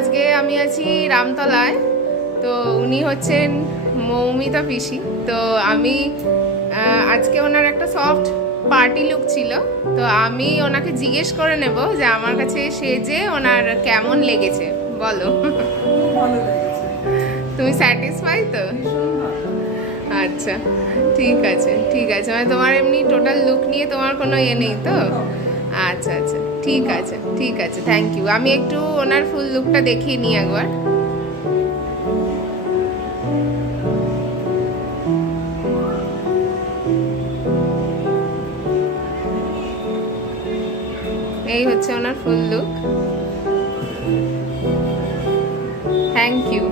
আজকে আমি আছি রামতলায়। তো উনি হচ্ছেন মৌমিতা পিসি। তো আমি আজকে ওনার একটা সফট পার্টি লুক ছিল, তো আমি ওনাকে জিজ্ঞেস করে নেব যে আমার কাছে সেজে ওনার কেমন লেগেছে। বলো। তুমি স্যাটিসফাই তো? আচ্ছা, ঠিক আছে ঠিক আছে, মানে তোমার এমনি টোটাল লুক নিয়ে তোমার কোনো ইয়ে নেই তো? আচ্ছা আচ্ছা, ঠিক আছে ঠিক আছে, থ্যাংক ইউ। আমি একটু ওনার ফুল লুকটা দেখিয়ে নিই একবার। এই হচ্ছে ওনার ফুল লুক। Thank you.